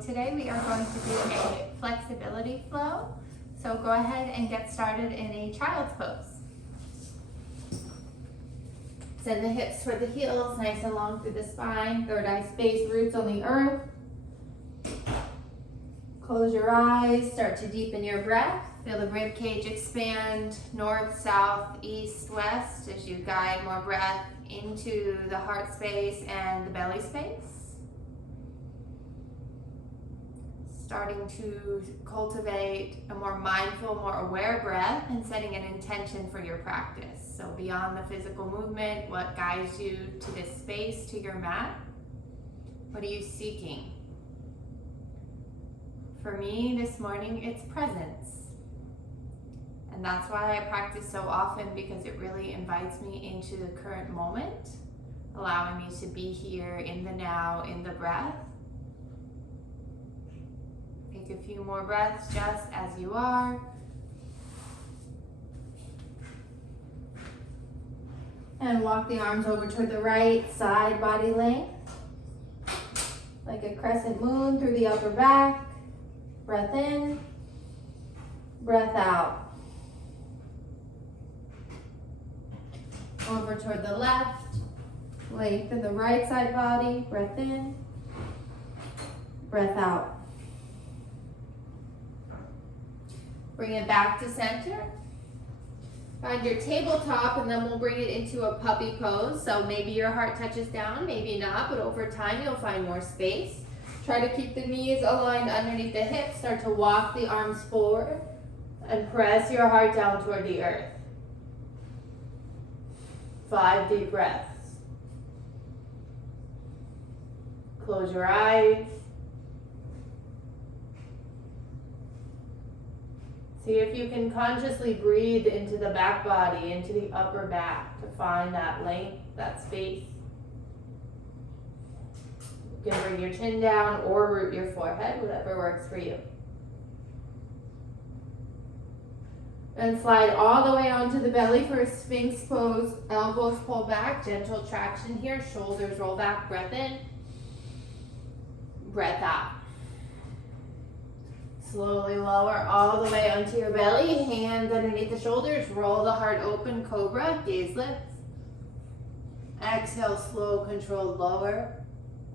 today we are going to do a flexibility flow. So go ahead and get started in a child's pose. Send the hips toward the heels, nice and long through the spine. Third eye space, roots on the earth. Close your eyes, start to deepen your breath. Feel the rib cage expand north, south, east, west as you guide more breath into the heart space and the belly space. Starting to cultivate a more mindful, more aware breath and setting an intention for your practice. So beyond the physical movement, what guides you to this space, to your mat? What are you seeking? For me this morning, it's presence. And that's why I practice so often, because it really invites me into the current moment, allowing me to be here in the now, in the breath. Take a few more breaths just as you are. And walk the arms over toward the right side, body length. Like a crescent moon through the upper back. Breath in, breath out. Over toward the left, lengthen the right side body, breath in, breath out. Bring it back to center. Find your tabletop and then we'll bring it into a puppy pose. So maybe your heart touches down, maybe not, but over time you'll find more space. Try to keep the knees aligned underneath the hips. Start to walk the arms forward and press your heart down toward the earth. 5 deep breaths. Close your eyes. See if you can consciously breathe into the back body, into the upper back to find that length, that space. You can bring your chin down or root your forehead, whatever works for you. And slide all the way onto the belly for a Sphinx pose. Elbows pull back, gentle traction here. Shoulders roll back, breath in, breath out. Slowly lower all the way onto your belly. Hands underneath the shoulders. Roll the heart open, cobra, gaze lifts. Exhale, slow, controlled lower.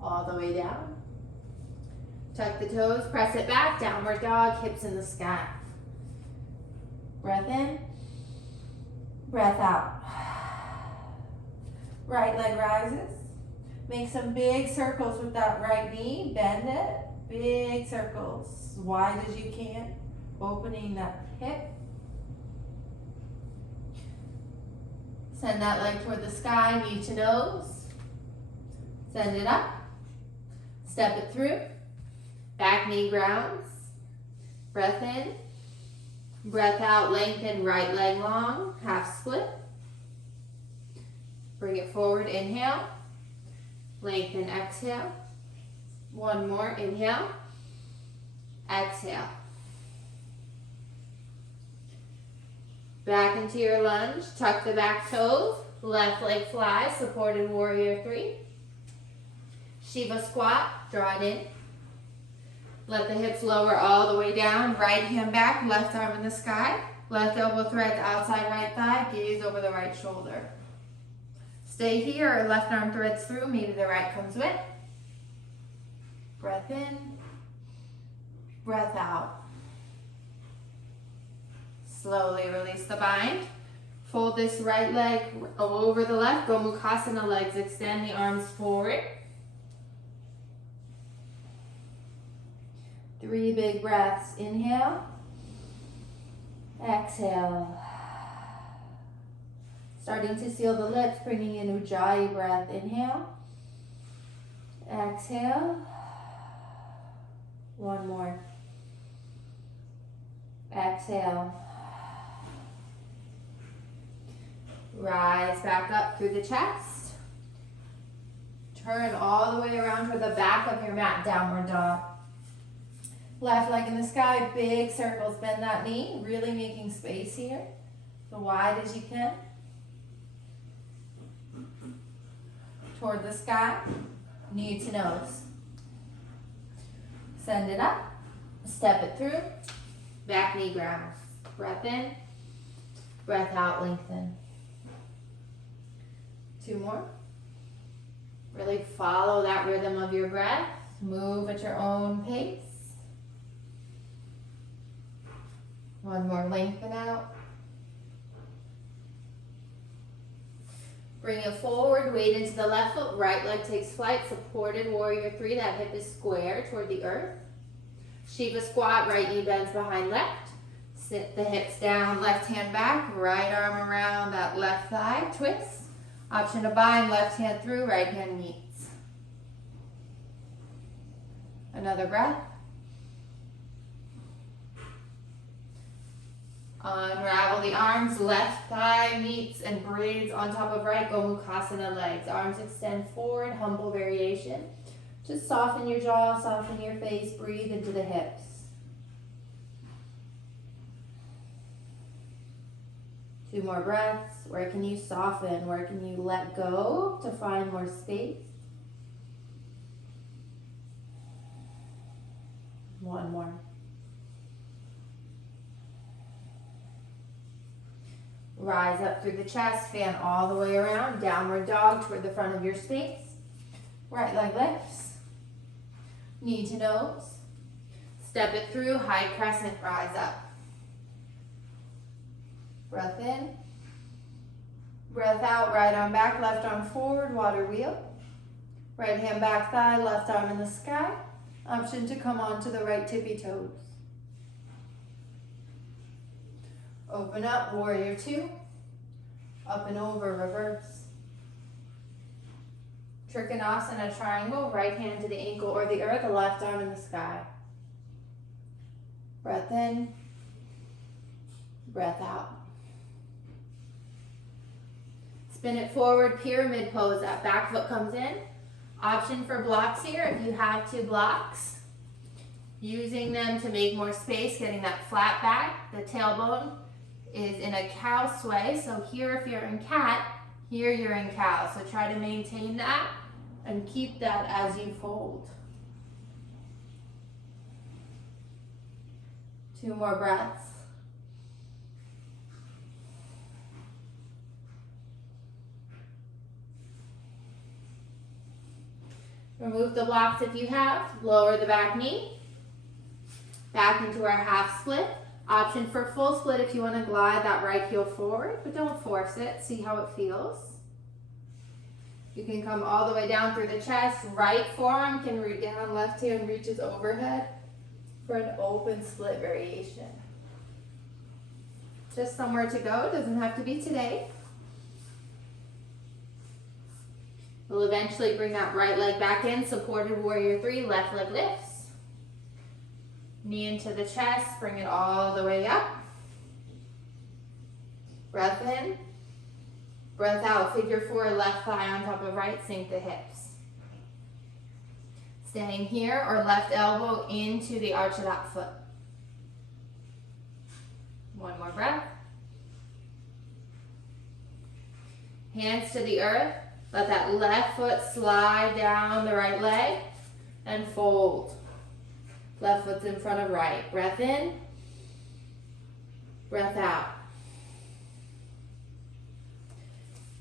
All the way down. Tuck the toes, press it back, downward dog, hips in the sky. Breath in, breath out. Right leg rises. Make some big circles with that right knee, bend it. Big circles, as wide as you can. Opening that hip. Send that leg toward the sky, knee to nose. Send it up. Step it through. Back knee grounds. Breath in. Breath out, lengthen right leg long. Half split. Bring it forward, inhale. Lengthen, exhale. One more, inhale. Exhale. Back into your lunge. Tuck the back toes. Left leg flies, supported warrior 3. Shiva squat, draw it in. Let the hips lower all the way down. Right hand back, left arm in the sky. Left elbow threads outside right thigh, gaze over the right shoulder. Stay here, or left arm threads through, maybe the right comes with. Breath in, breath out. Slowly release the bind. Fold this right leg over the left, Gomukhasana legs, extend the arms forward. 3 big breaths. Inhale. Exhale. Starting to seal the lips, bringing in Ujjayi breath. Inhale. Exhale. One more. Exhale. Rise back up through the chest. Turn all the way around to the back of your mat, downward dog. Left leg in the sky, big circles. Bend that knee, really making space here. So wide as you can. Toward the sky, knee to nose. Send it up, step it through, back knee grounds. Breath in, breath out, lengthen. 2 more. Really follow that rhythm of your breath. Move at your own pace. 1 more, lengthen out. Bring it forward, weight into the left foot, right leg takes flight, supported warrior 3, that hip is square toward the earth. Shiva squat, right knee bends behind left. Sit the hips down, left hand back, right arm around that left thigh, twist. Option to bind, left hand through, right hand meets. Another breath. Unravel the arms, left thigh meets and braids on top of right, Gomukhasana legs. Arms extend forward, humble variation. Just soften your jaw, soften your face, breathe into the hips. Two more breaths. Where can you soften? Where can you let go to find more space? One more. Rise up through the chest, fan all the way around, downward dog toward the front of your space. Right leg lifts, knee to nose. Step it through, high crescent, rise up. Breath in, breath out, right arm back, left arm forward, water wheel. Right hand back thigh, left arm in the sky. Option to come onto the right tippy toes. Open up, warrior 2. Up and over, reverse. Trikonasana triangle, right hand to the ankle or the earth, left arm in the sky. Breath in, breath out. Spin it forward, pyramid pose. That back foot comes in. Option for blocks here if you have 2 blocks. Using them to make more space, getting that flat back. The tailbone is in a cow sway. So here if you're in cat, here you're in cow. So try to maintain that and keep that as you fold. 2 more breaths. Remove the blocks if you have. Lower the back knee. Back into our half split. Option for full split if you want to glide that right heel forward, but don't force it. See how it feels. You can come all the way down through the chest. Right forearm can root down, left hand reaches overhead for an open split variation. Just somewhere to go, doesn't have to be today. We'll eventually bring that right leg back in, supported warrior 3, left leg lifts. Knee into the chest, bring it all the way up. Breath in, breath out, figure 4, left thigh on top of right, sink the hips. Staying here or left elbow into the arch of that foot. 1 more breath. Hands to the earth. Let that left foot slide down the right leg and fold. Left foot's in front of right. Breath in, breath out.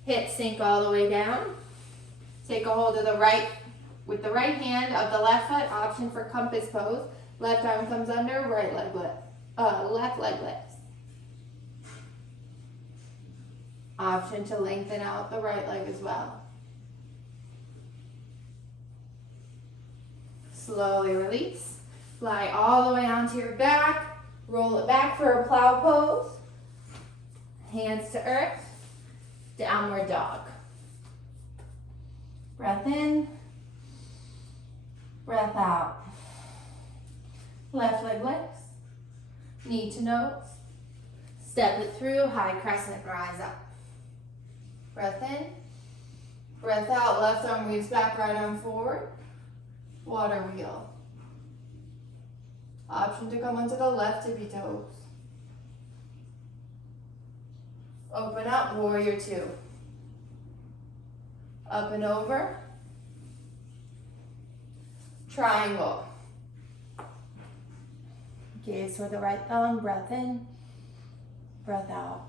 Hips sink all the way down. Take a hold of the right, with the right hand of the left foot, option for compass pose. Left arm comes under, right leg lift. Left leg lifts. Option to lengthen out the right leg as well. Slowly release. Fly all the way onto your back. Roll it back for a plow pose. Hands to earth. Downward dog. Breath in. Breath out. Left leg lifts. Knee to nose. Step it through. High crescent. Rise up. Breath in. Breath out. Left arm moves back. Right arm forward. Water wheel. Option to come onto the left tippy toes. Open up, warrior 2. Up and over. Triangle. Gaze toward the right thumb, breath in, breath out.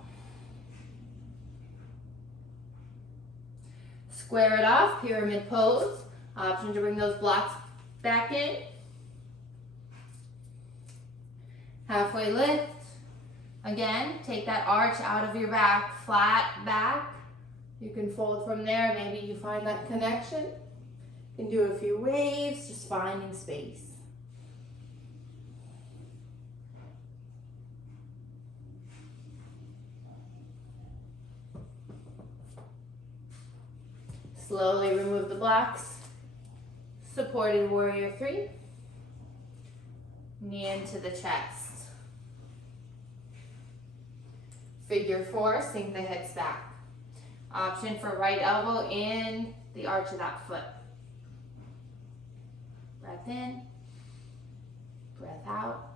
Square it off, pyramid pose. Option to bring those blocks back in. Halfway lift. Again, take that arch out of your back, flat back. You can fold from there. Maybe you find that connection. You can do a few waves, just finding space. Slowly remove the blocks. Supported warrior three. Knee into the chest. Figure four, sink the hips back. Option for right elbow in the arch of that foot. Breath in, breath out.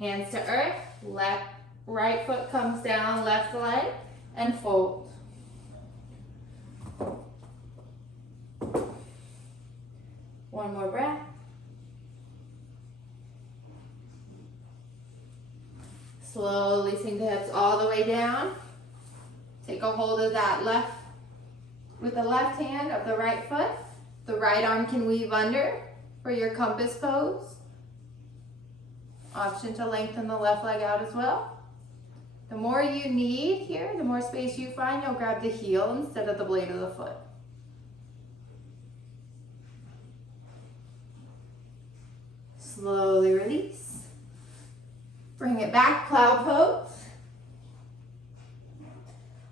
Hands to earth, right foot comes down, left leg, and fold. One more breath. Slowly sink the hips all the way down. Take a hold of that left, with the left hand of the right foot. The right arm can weave under for your compass pose. Option to lengthen the left leg out as well. The more you need here, the more space you find, you'll grab the heel instead of the blade of the foot. Slowly release. Bring it back, cloud pose.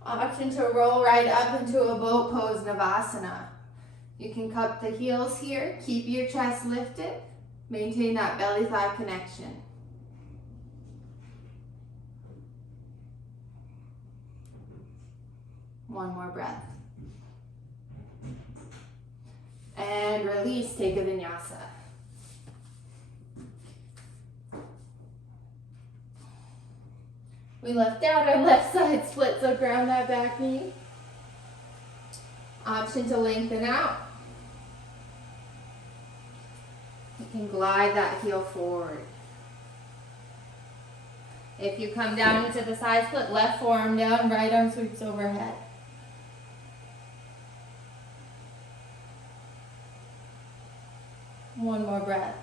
Option to roll right up into a boat pose, Navasana. You can cup the heels here, keep your chest lifted, maintain that belly thigh connection. One more breath. And release, take a vinyasa. We left out our left side split, so ground that back knee. Option to lengthen out. You can glide that heel forward. If you come down into the side split, left forearm down, right arm sweeps overhead. One more breath.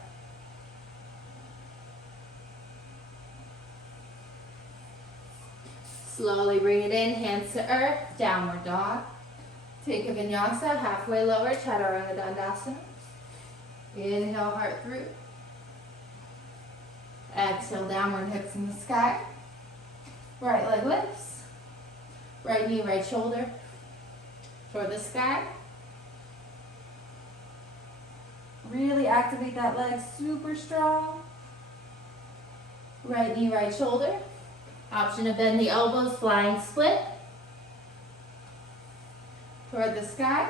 Slowly bring it in, hands to earth, downward dog. Take a vinyasa, halfway lower, chaturanga dandasana. Inhale, heart through. Exhale, downward hips in the sky. Right leg lifts. Right knee, right shoulder toward the sky. Really activate that leg super strong. Right knee, right shoulder. Option to bend the elbows, flying split. Toward the sky.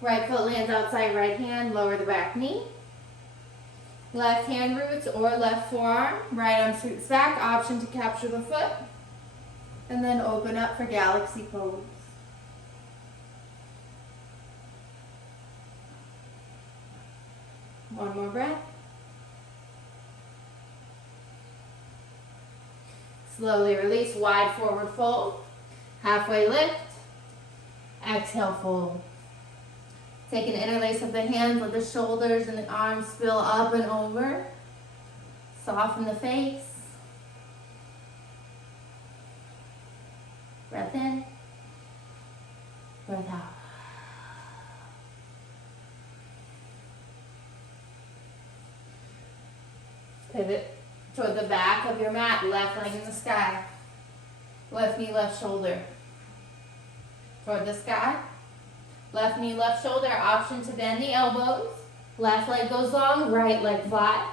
Right foot lands outside right hand, lower the back knee. Left hand roots or left forearm, right arm sweeps back, option to capture the foot. And then open up for galaxy pose. One more breath. Slowly release, wide forward fold. Halfway lift. Exhale, fold. Take an interlace of the hands, let the shoulders and the arms spill up and over. Soften the face. Breath in. Breath out. Pivot toward the back of your mat, left leg in the sky. Left knee, left shoulder. Toward the sky. Left knee, left shoulder, option to bend the elbows. Left leg goes long, right leg flies.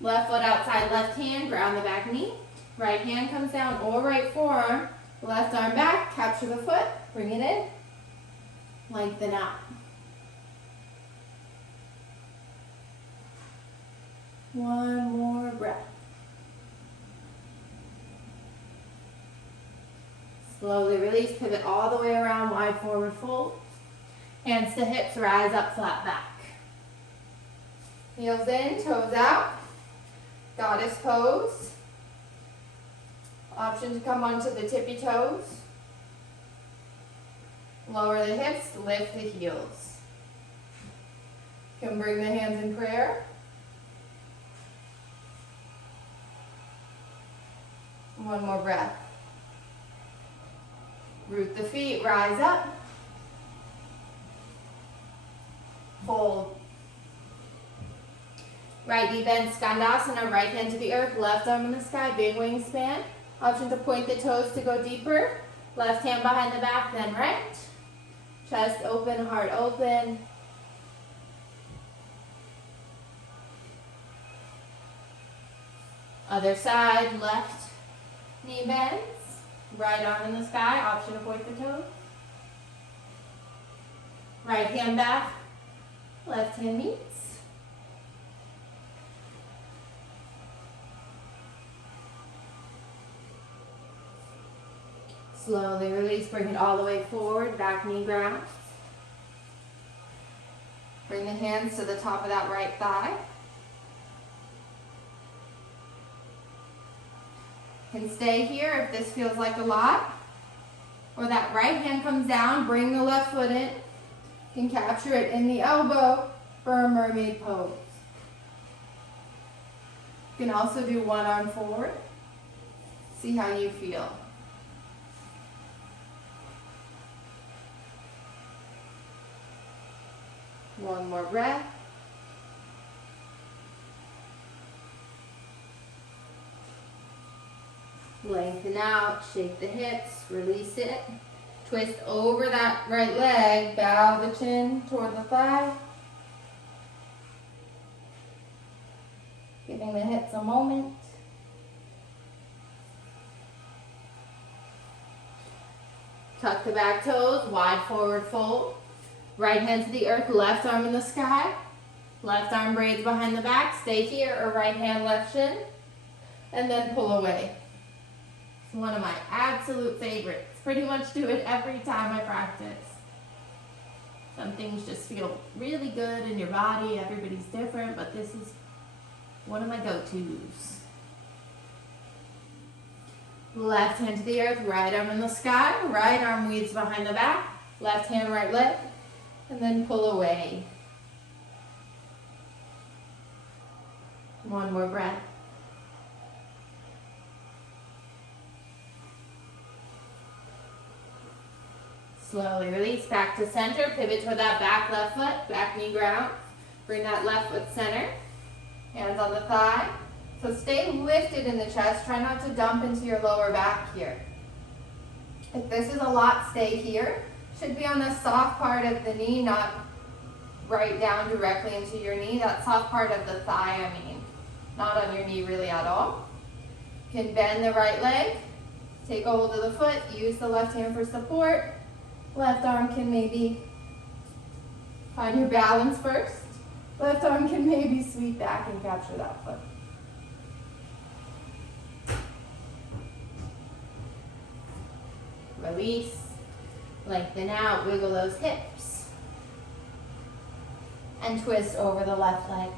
Left foot outside, left hand, ground the back knee. Right hand comes down or right forearm. Left arm back, capture the foot, bring it in. Lengthen out. One more breath. Slowly release, pivot all the way around, wide forward fold. Hands to hips, rise up, flat back. Heels in, toes out. Goddess pose. Option to come onto the tippy toes. Lower the hips, lift the heels. You can bring the hands in prayer. One more breath. Root the feet, rise up. Fold. Right knee bends, Skandasana, right hand to the earth, left arm in the sky, big wingspan. Option to point the toes to go deeper. Left hand behind the back, then right. Chest open, heart open. Other side, left knee bends. Right arm in the sky, option to point the toes. Right hand back, left hand meets. Slowly release, bring it all the way forward, back knee ground. Bring the hands to the top of that right thigh. Can stay here if this feels like a lot. Or that right hand comes down, bring the left foot in. You can capture it in the elbow for a mermaid pose. You can also do one arm forward. See how you feel. One more breath. Lengthen out, shake the hips, release it. Twist over that right leg, bow the chin toward the thigh. Giving the hips a moment. Tuck the back toes, wide forward fold. Right hand to the earth, left arm in the sky. Left arm braids behind the back. Stay here, or right hand, left shin. And then pull away. It's one of my absolute favorites. Pretty much do it every time I practice. Some things just feel really good in your body. Everybody's different, but this is one of my go-tos. Left hand to the earth, right arm in the sky. Right arm weaves behind the back. Left hand, right leg. And then pull away. One more breath. Slowly release, back to center. Pivot toward that back left foot, back knee ground. Bring that left foot center. Hands on the thigh. So stay lifted in the chest. Try not to dump into your lower back here. If this is a lot, stay here. Should be on the soft part of the knee, not right down directly into your knee. That soft part of the thigh, I mean. Not on your knee really at all. You can bend the right leg. Take a hold of the foot. Use the left hand for support. Left arm can maybe find your balance first. Left arm can maybe sweep back and capture that foot. Release. Lengthen out, wiggle those hips. And twist over the left leg.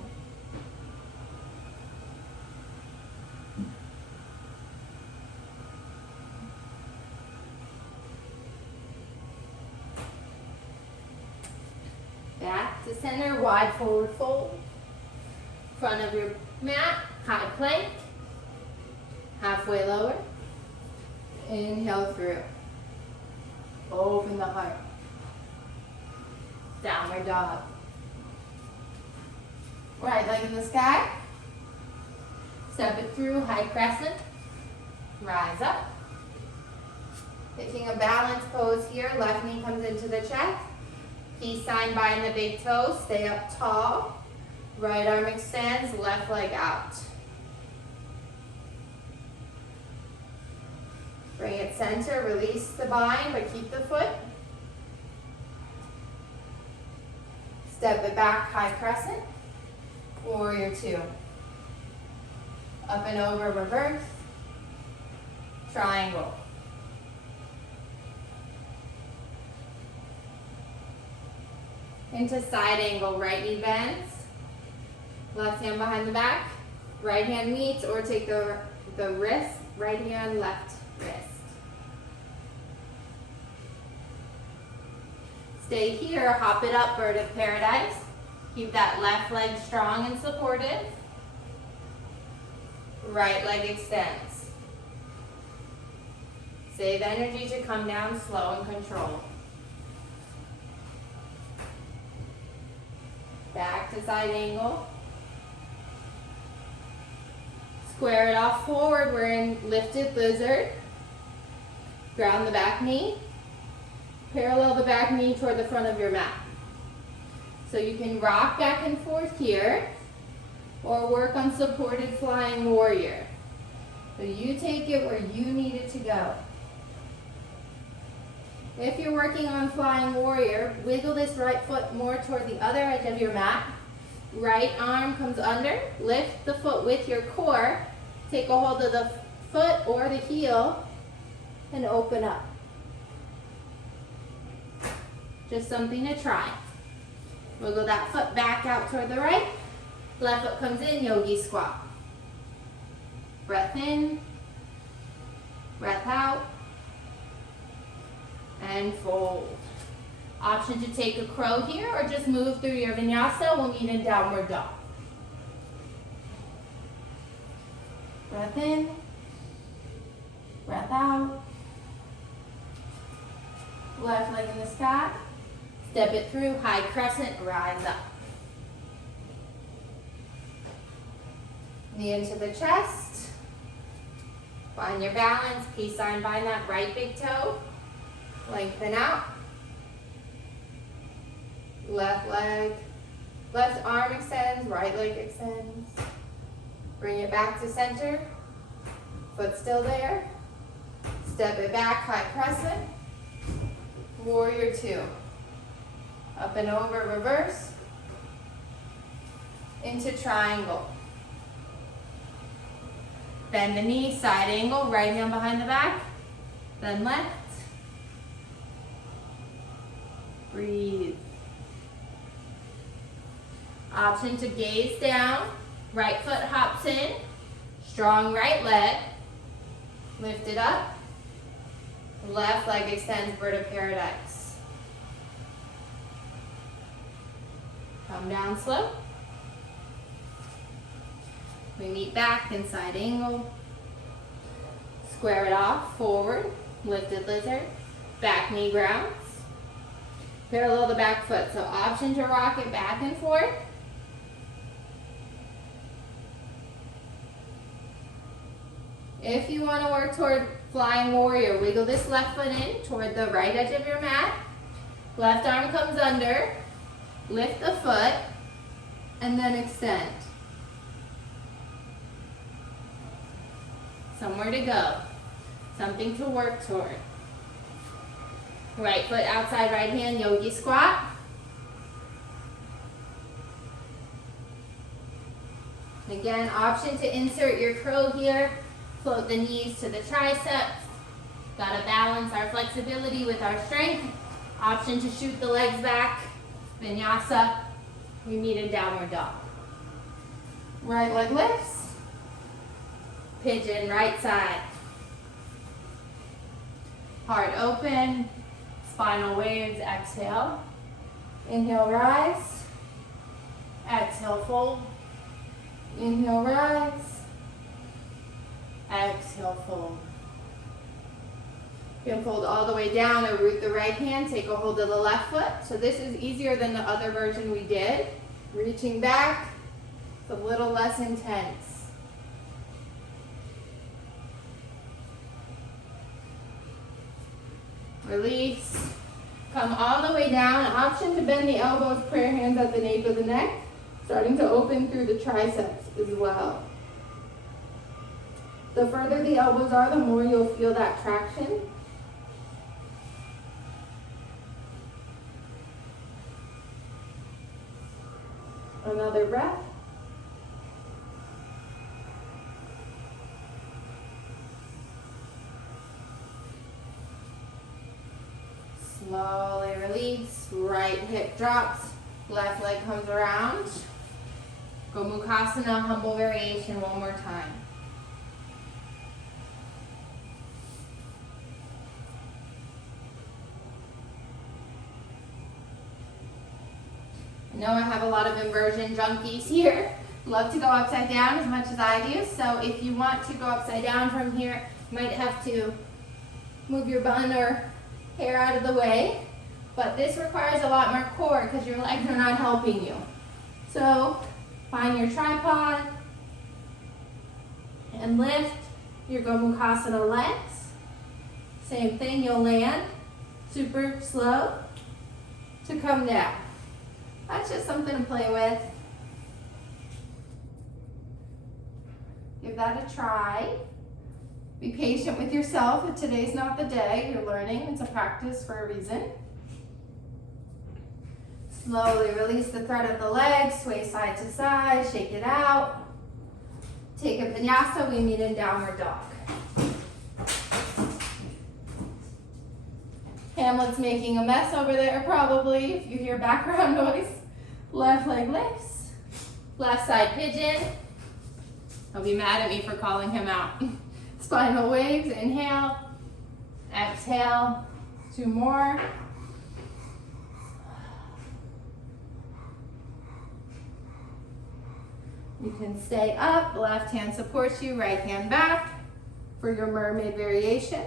Back to center, wide forward fold. Front of your mat, high plank. Halfway lower. Inhale through. Open the heart. Downward dog. Right leg in the sky. Step it through, high crescent. Rise up. Taking a balanced pose here. Left knee comes into the chest. Peace sign behind the big toe. Stay up tall. Right arm extends, left leg out. Bring it center, release the bind, but keep the foot. Step it back, high crescent. Warrior two. Up and over, reverse. Triangle. Into side angle, right knee bends. Left hand behind the back. Right hand meets or take the wrist. Right hand, left wrist. Stay here, hop it up, bird of paradise. Keep that left leg strong and supported. Right leg extends. Save energy to come down slow and controlled. Back to side angle. Square it off forward. We're in lifted lizard. Ground the back knee. Parallel the back knee toward the front of your mat. So you can rock back and forth here or work on supported flying warrior. So you take it where you need it to go. If you're working on flying warrior, wiggle this right foot more toward the other edge of your mat. Right arm comes under, lift the foot with your core, take a hold of the foot or the heel, and open up. Just something to try. Wiggle that foot back out toward the right. Left foot comes in, yogi squat. Breath in, breath out, and fold. Option to take a crow here or just move through your vinyasa. We'll meet in downward dog. Breath in, breath out. Left leg in the sky. Step it through, high crescent, rise up. Knee into the chest. Find your balance, peace sign behind that right big toe. Lengthen out. Left leg, left arm extends, right leg extends. Bring it back to center. Foot still there. Step it back, high crescent. Warrior two. Up and over, reverse. Into triangle. Bend the knee, side angle, right hand behind the back. Then left. Breathe. Option to gaze down. Right foot hops in. Strong right leg. Lift it up. Left leg extends, bird of paradise. Come down slow. We meet back in side angle. Square it off, forward, lifted lizard. Back knee grounds. Parallel the back foot. So option to rock it back and forth. If you want to work toward flying warrior, wiggle this left foot in toward the right edge of your mat. Left arm comes under. Lift the foot and then extend. Somewhere to go. Something to work toward. Right foot outside right hand, yogi squat. Again, option to insert your crow here. Float the knees to the triceps. Gotta balance our flexibility with our strength. Option to shoot the legs back. Vinyasa. We meet in downward dog. Right leg lifts. Pigeon, right side. Heart open. Spinal waves, exhale. Inhale, rise. Exhale, fold. Inhale, rise. Exhale, fold. You can fold all the way down or root the right hand. Take a hold of the left foot. So this is easier than the other version we did. Reaching back, it's a little less intense. Release. Come all the way down. Option to bend the elbows, prayer hands at the nape of the neck. Starting to open through the triceps as well. The further the elbows are, the more you'll feel that traction. Another breath. Slowly release. Right hip drops. Left leg comes around. Gomukhasana, humble variation one more time. I know I have a lot of inversion junkies here. Love to go upside down as much as I do. So if you want to go upside down from here, you might have to move your bun or hair out of the way. But this requires a lot more core because your legs are not helping you. So find your tripod and lift your Gomukhasana legs. Same thing, you'll land super slow to come down. That's just something to play with. Give that a try. Be patient with yourself. If today's not the day, you're learning. It's a practice for a reason. Slowly release the thread of the legs, sway side to side, shake it out. Take a vinyasa, we meet in downward dog. Hamlet's making a mess over there probably, if you hear background noise. Left leg lifts, left side pigeon. He'll be mad at me for calling him out. Spinal waves, inhale, exhale, 2 more. You can stay up, left hand supports you, right hand back for your mermaid variation.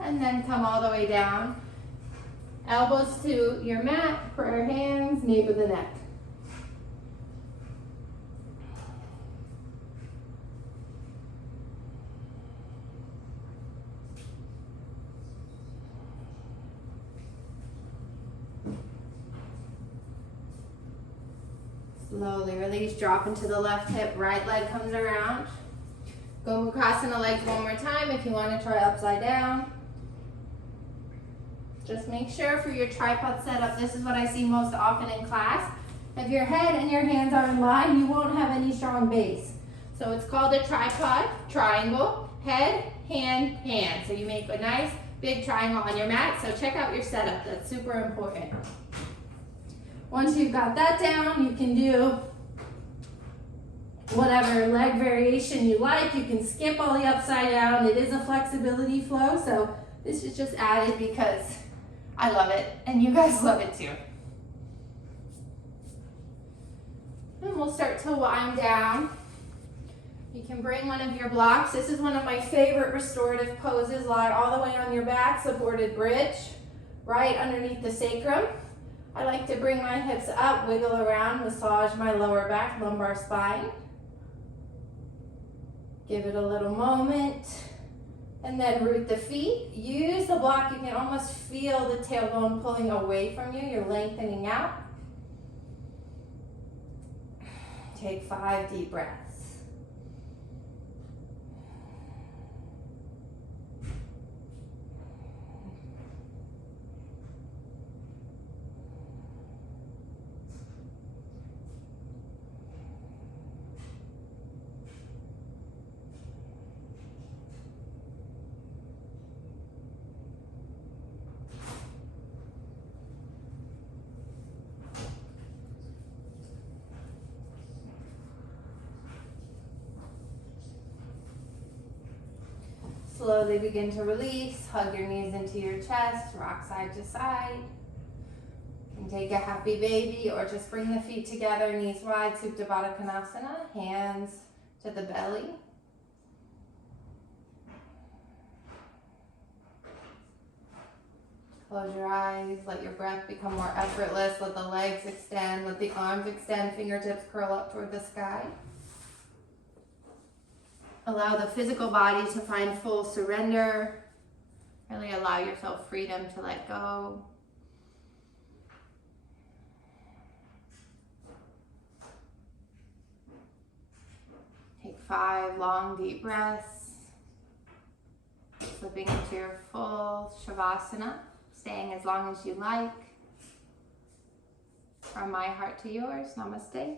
And then come all the way down. Elbows to your mat, prayer hands, nape of the neck. Slowly release, drop into the left hip, right leg comes around. Gomukhasana legs one more time if you want to try upside down. Just make sure for your tripod setup, this is what I see most often in class. If your head and your hands are in line, you won't have any strong base. So it's called a tripod, triangle, head, hand, hand. So you make a nice big triangle on your mat. So check out your setup, that's super important. Once you've got that down, you can do whatever leg variation you like. You can skip all the upside down. It is a flexibility flow, so this is just added because I love it and you guys love it too. And we'll start to wind down. You can bring one of your blocks. This is one of my favorite restorative poses. Lie all the way on your back, supported bridge, right underneath the sacrum. I like to bring my hips up, wiggle around, massage my lower back, lumbar spine. Give it a little moment. And then root the feet. Use the block. You can almost feel the tailbone pulling away from you. You're lengthening out. Take 5 deep breaths. Slowly begin to release, hug your knees into your chest, rock side to side. You can take a happy baby or just bring the feet together, knees wide, Supta Baddha Konasana, hands to the belly. Close your eyes, let your breath become more effortless, let the legs extend, let the arms extend, fingertips curl up toward the sky. Allow the physical body to find full surrender. Really allow yourself freedom to let go. Take 5 long, deep breaths. Slipping into your full Shavasana, staying as long as you like. From my heart to yours, namaste.